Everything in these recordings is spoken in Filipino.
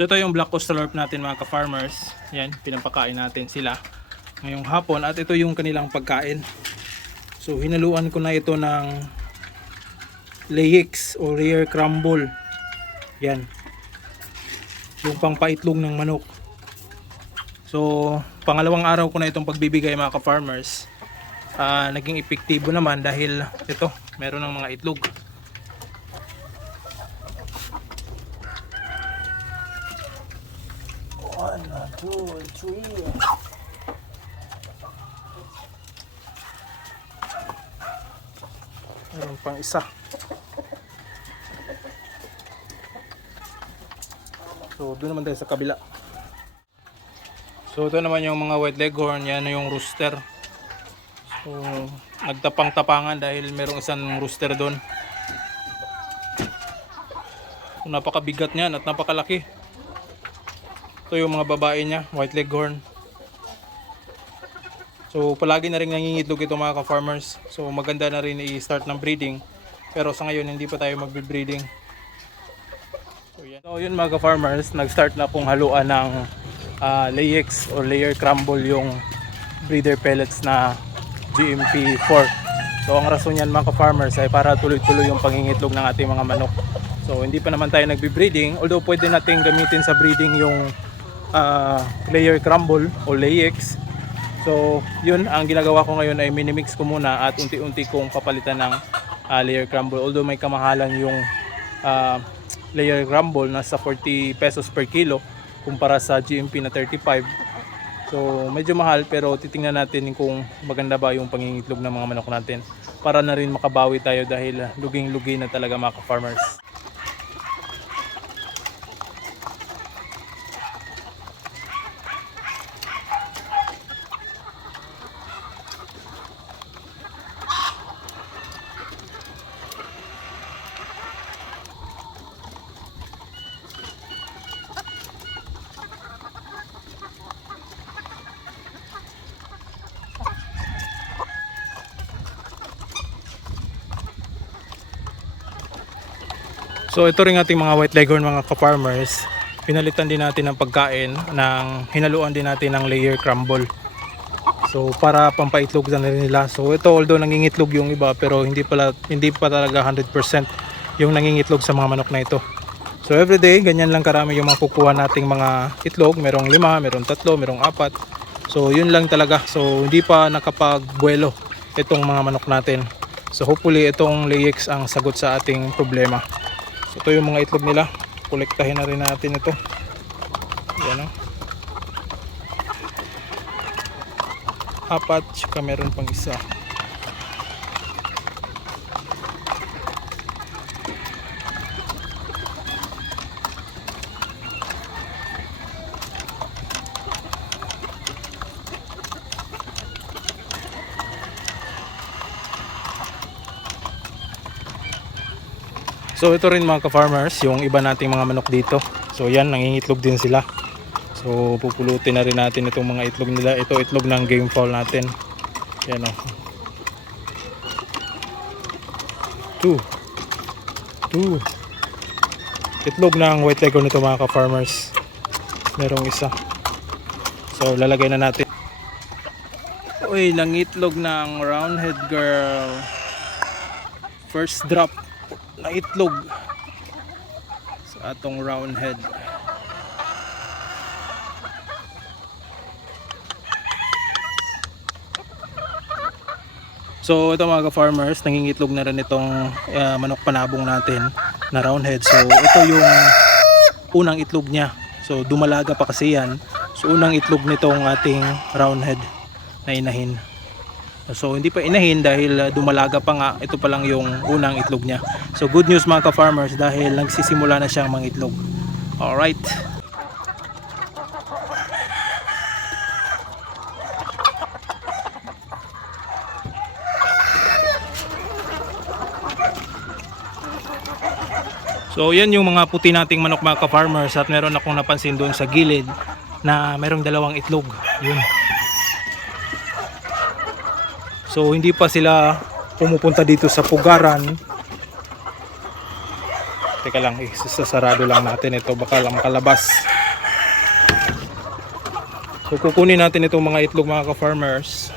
So ito yung black australorp natin mga ka-farmers. Yan, pinapakain natin sila ngayong hapon at ito yung kanilang pagkain. So hinaluan ko na ito ng layix o layer crumble. Yan, yung pangpaitlog ng manok. So pangalawang araw ko na itong pagbibigay mga ka-farmers. Naging epektibo naman dahil ito meron ng mga itlog. One, two, three. Meron pang isa. So doon naman tayo sa kabila. So ito naman yung mga white leghorn. Yan na yung rooster. So nagtapang-tapangan dahil merong isang rooster doon. So, napakabigat niyan at napakalaki. Ito yung mga babae niya, white leghorn. So palagi na rin nangingitlog ito mga ka-farmers. So maganda na rin i-start ng breeding. Pero sa ngayon hindi pa tayo magbe-breeding. So yun mga ka-farmers, nag-start na pong haluan ng layix or layer crumble yung breeder pellets na GMP4. So ang rason yan mga ka-farmers ay para tuloy-tuloy yung pangingitlog ng ating mga manok. So hindi pa naman tayo nagbe-breeding, although pwede natin gamitin sa breeding yung layer crumble o layix. So yun, ang ginagawa ko ngayon ay minimix ko muna at unti-unti kong papalitan ng layer crumble. Although may kamahalan yung layer crumble, nasa 40 pesos per kilo kumpara sa GMP na 35. So medyo mahal, pero titingnan natin kung maganda ba yung pangingitlog ng mga manok natin para na rin makabawi tayo dahil luging-lugi na talaga mga ka-farmers. So ito rin ating mga white leghorn mga ka-farmers. Pinalitan din natin ng pagkain, hinaluan din natin ng layer crumble. So para pampaitlog na rin nila. So ito, although nangingitlog yung iba, pero hindi pa talaga 100% yung nangingitlog sa mga manok na ito. So everyday ganyan lang karami yung makukuha nating mga itlog. Merong 5, merong 3, merong 4. So yun lang talaga. So hindi pa nakapagbuelo itong mga manok natin. So hopefully itong layix ang sagot sa ating problema. So ito yung mga itlog nila. Kolektahin na rin natin ito. Yan o. 4, tsaka meron pang isa. So ito rin mga ka-farmers, yung iba nating mga manok dito. So yan, nangingitlog din sila. So pupulutin na rin natin itong mga itlog nila. Ito itlog ng game fowl natin. Yan o. 2 itlog ng white leghorn nito mga ka-farmers. Merong isa. So lalagay na natin. Uy, nangitlog ng roundhead girl. First drop na itlog sa atong roundhead. So ito mga ka-farmers, nangingitlog na rin itong manok panabong natin na roundhead. So ito yung unang itlog niya. So dumalaga pa kasi yan. So unang itlog nitong ating roundhead na inahin. So hindi pa inahin dahil dumalaga pa nga. Ito pa lang yung unang itlog niya. So good news mga ka-farmers dahil nagsisimula na siyang mangitlog. Alright. So yan yung mga puti nating manok mga ka-farmers, at meron akong napansin doon sa gilid na merong 2 itlog. Yun. So hindi pa sila pumupunta dito sa pugaran. Teka lang, isasarado lang natin ito, baka lang makalabas. So kukunin natin itong mga itlog mga ka-farmers.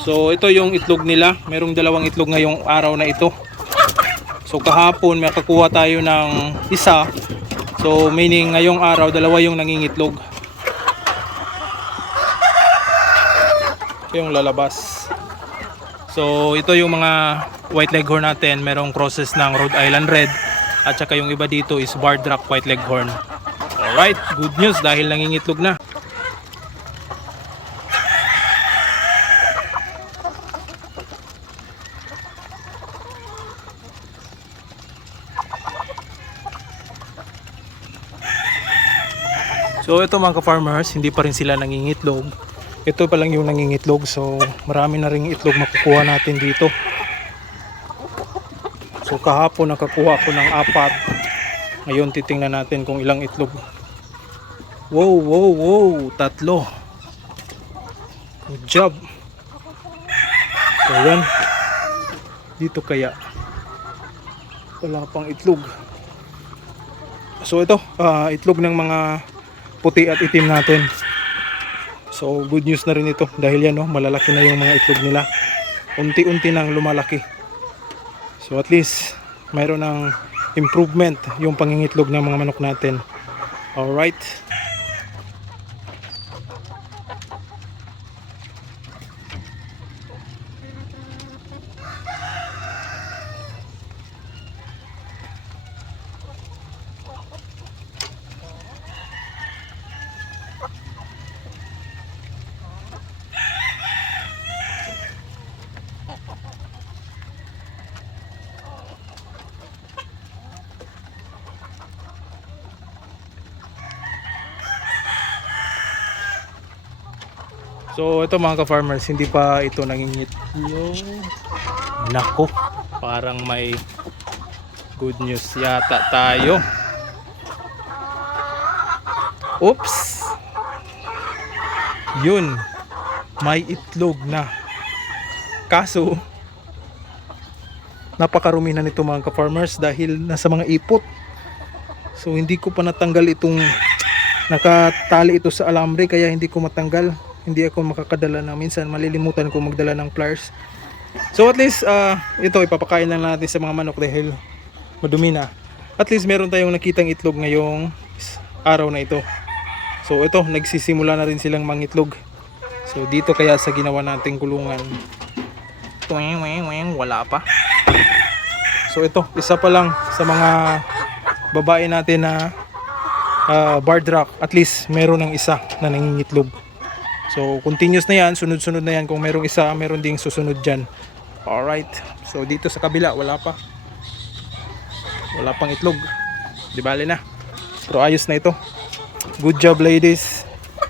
So ito yung itlog nila. Merong dalawang itlog ngayong araw na ito. So kahapon makakuha tayo ng isa. So meaning ngayong araw dalawa yung nangingitlog. Ito yung lalabas. So ito yung mga white leghorn natin. Merong crosses ng Rhode Island Red. At saka yung iba dito is Barred Rock white leghorn. Alright, good news dahil nangingitlog na. So ito mga ka-farmers, hindi pa rin sila nangingitlog. Ito pa lang yung nangingitlog. So marami na ring itlog makukuha natin dito. So kahapon nakakuha ko ng 4. Ngayon titingnan natin kung ilang itlog. Wow, 3. Good job. So yan. Dito kaya wala pang itlog. So ito, itlog ng mga puti at itim natin. So good news na rin ito dahil yan malalaki na yung mga itlog nila. Unti-unti nang lumalaki. So at least mayroon ng improvement yung pangingitlog ng mga manok natin. Alright. So ito mga ka-farmers, hindi pa ito nangingitlog. Nako, parang may good news yata tayo. Oops. Yun, may itlog na. Kaso napakarumi na nito mga ka-farmers dahil nasa mga ipot. So hindi ko pa natanggal itong nakatali ito sa alambre, kaya hindi ko matanggal. Hindi ako makakadala na, minsan malilimutan ko magdala ng pliers. So at least ito ipapakain lang natin sa mga manok dahil madumi na. At least meron tayong nakitang itlog ngayong araw na ito. So ito nagsisimula na rin silang mangitlog. So dito kaya sa ginawa nating kulungan, wala pa. So ito isa pa lang sa mga babae natin na Barred Rock. At least meron ng isa na nangingitlog. So continuous na yan, sunod-sunod na yan. Kung merong isa, meron ding susunod dyan. Alright, so dito sa kabila wala pa. Wala pang itlog. Di bale na. Pero ayos na ito. Good job ladies.